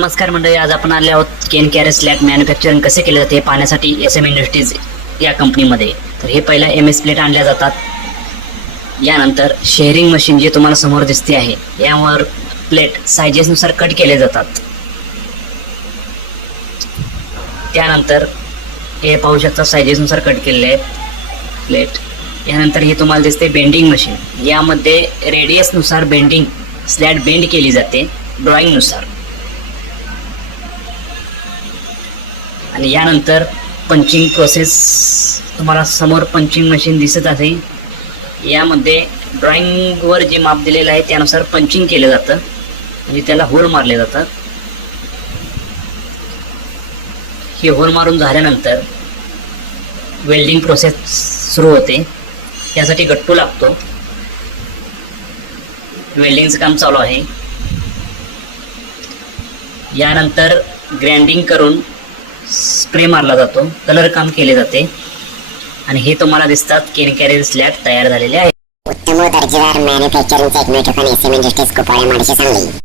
नमस्कार मंडळी आज आपण आले आहोत केन कॅरेस स्लॅब मॅन्युफॅक्चरिंग कसे केले जाते हे पाहण्यासाठी एस एम इंडस्ट्रीज या कंपनीमध्ये तर हे पहिला एम एस प्लेट आणल्या जातात. यानंतर शेअरिंग मशीन जे तुम्हाला समोर दिसते आहे यावर प्लेट सायजेसनुसार कट केले जातात. त्यानंतर हे पाहू शकता सायजेसनुसार कट केलेले आहेत प्लेट यानंतर हे तुम्हाला दिसते बेंडिंग मशीन यामध्ये रेडियसनुसार बेंडिंग स्लॅट बेंड केली जाते ड्रॉइंगनुसार आणि यानंतर पंचिंग प्रोसेस तुम्हाला समोर पंचिंग मशीन दिसत आहे. यामध्ये ड्रॉइंगवर जे माप दिलेलं आहे त्यानुसार पंचिंग केलं जातं. म्हणजे त्याला होल मारले जातात. हे होल मारून झाल्यानंतर वेल्डिंग प्रोसेस सुरू होते. यासाठी गट्टू लागतो. वेल्डिंगचं काम चालू आहे. यानंतर ग्रँडिंग करून स्प्रे मारला जातो. कलर काम केले जाते. आणि हे तुम्हाला दिसतात केन कॅरियर स्लॅब तयार झालेले आहे. उत्तम दर्जेदार मॅन्युफॅक्चरिंग एकमेव ठिकाण एस इंडस्ट्रीज कुपाळे माडशी सांगली.